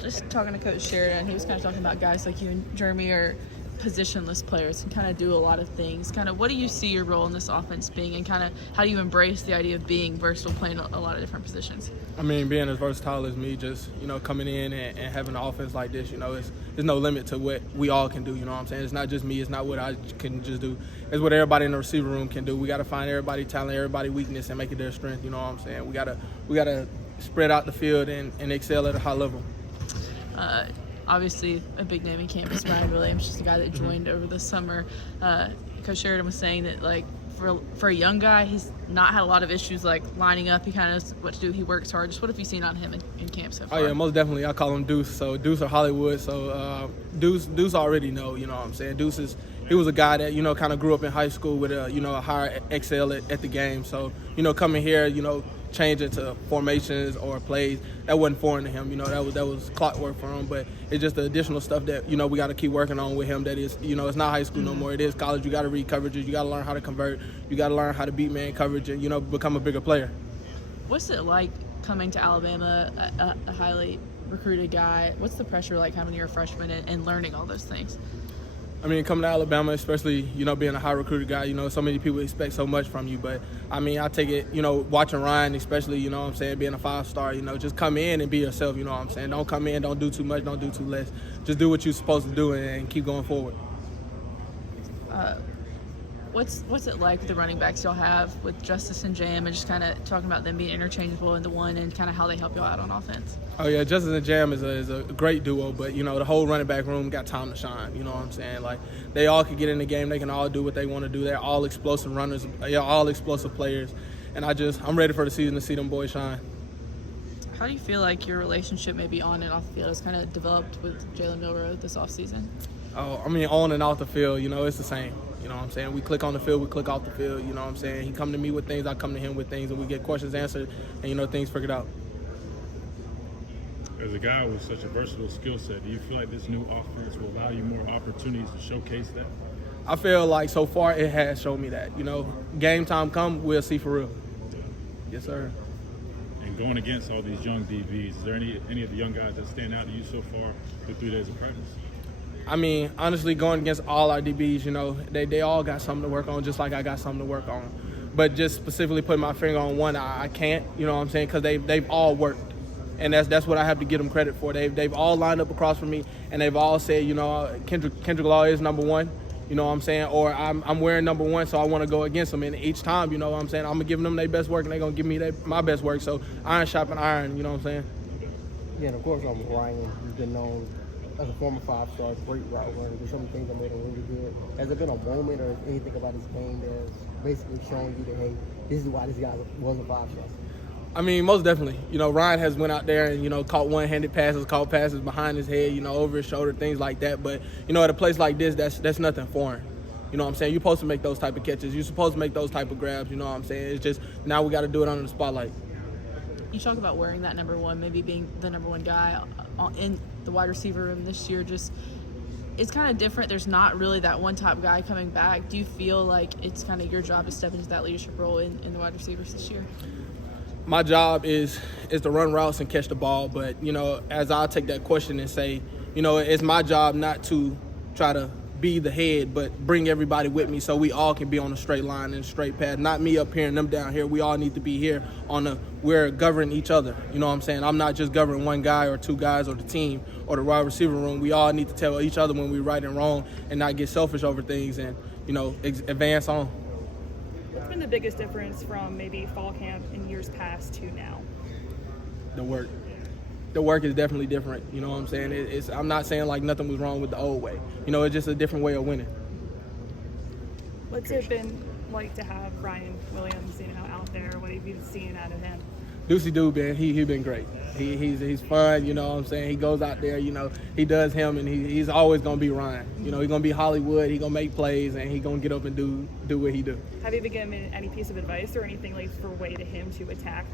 Just talking to Coach Sheridan, he was kind of talking about guys like you and Jeremy are positionless players and kind of do a lot of things. Kind of what do you see your role in this offense being, and kind of how do you embrace the idea of being versatile, playing a lot of different positions? I mean, being as versatile as me, just, coming in and having an offense like this, there's no limit to what we all can do, you know what I'm saying? It's not just me. It's not what I can just do. It's what everybody in the receiver room can do. We got to find everybody talent, everybody weakness, and make it their strength, you know what I'm saying? We got to spread out the field and excel at a high level. Obviously, a big name in campus, Ryan Williams, just a guy that joined over the summer. Coach Sheridan was saying that, like, for a young guy, he's not had a lot of issues, like, lining up. He kind of knows what to do. He works hard. Just what have you seen on him in camp so far? Oh, yeah, most definitely. I call him Deuce. So Deuce or Hollywood. So Deuce already know, you know what I'm saying? He was a guy that, kind of grew up in high school with a higher excel at the game. So, coming here, changing to formations or plays, that wasn't foreign to him. That was clockwork for him. But it's just the additional stuff that, we got to keep working on with him. That is, it's not high school no more. It is college. You got to read coverages. You got to learn how to convert. You got to learn how to beat man coverage and, become a bigger player. What's it like coming to Alabama, a highly recruited guy? What's the pressure like having you're a freshman and learning all those things? I mean, coming to Alabama, especially, being a high recruited guy, so many people expect so much from you. But, I mean, I take it, watching Ryan, especially, being a 5-star, just come in and be yourself, Don't come in, don't do too much, don't do too less. Just do what you're supposed to do and keep going forward. What's it like with the running backs y'all have with Justice and Jam, and just kind of talking about them being interchangeable into one and kind of how they help y'all out on offense? Oh, yeah, Justice and Jam is a great duo, but, the whole running back room got time to shine, you know what I'm saying? Like, they all can get in the game. They can all do what they want to do. They're all explosive runners. They're all explosive players. And I'm ready for the season to see them boys shine. How do you feel like your relationship maybe on and off the field has kind of developed with Jalen Milroe this offseason? Oh, I mean, on and off the field, it's the same. You know what I'm saying? We click on the field, we click off the field, you know what I'm saying? He come to me with things, I come to him with things, and we get questions answered and, things figured out. As a guy with such a versatile skill set, do you feel like this new offense will allow you more opportunities to showcase that? I feel like so far it has shown me that. Game time come, we'll see for real. Yes, sir. And going against all these young DBs, is there any of the young guys that stand out to you so far through 3 days of practice? I mean, honestly, going against all our DBs, they all got something to work on, just like I got something to work on. But just specifically putting my finger on one, I can't, you know what I'm saying, because they've all worked. And that's what I have to give them credit for. They've all lined up across from me, and they've all said, Kendrick Law is number one, you know what I'm saying, or I'm wearing number one, so I want to go against them. And each time, you know what I'm saying, I'm going to give them their best work, and they're going to give me my best work. So iron sharpen iron, you know what I'm saying? Yeah, and of course, Ryan, you've been known as a former 5-star, great route runner. There's some things that made him really good. Has there been a moment or anything about his game that's basically showing you that, hey, this is why this guy was a 5-star? I mean, most definitely. Ryan has went out there and, caught one-handed passes, caught passes behind his head, over his shoulder, things like that. But, at a place like this, that's nothing foreign. You know what I'm saying? You're supposed to make those type of catches. You're supposed to make those type of grabs, you know what I'm saying? It's just now we got to do it under the spotlight. You talk about wearing that number one, maybe being the number one guy in the wide receiver room this year. Just it's kind of different. There's not really that one top guy coming back. Do you feel like it's kind of your job to step into that leadership role in the wide receivers this year? My job is to run routes and catch the ball, but, as I take that question and say, it's my job not to try to be the head, but bring everybody with me so we all can be on a straight line and a straight path. Not me up here and them down here. We all need to be here we're governing each other. You know what I'm saying? I'm not just governing one guy or two guys or the team or the wide receiver room. We all need to tell each other when we're right and wrong and not get selfish over things and, advance on. What's been the biggest difference from maybe fall camp in years past to now? The work. The work is definitely different. You know what I'm saying? I'm not saying like nothing was wrong with the old way. It's just a different way of winning. What's it been like to have Ryan Williams, out there? What have you been seeing out of him? Deucey dude, man, he been great. He's fun, you know what I'm saying? He goes out there, he does him, and he's always going to be Ryan. He's going to be Hollywood. He's going to make plays, and he's going to get up and do what he do. Have you been given any piece of advice or anything like for way to him to attack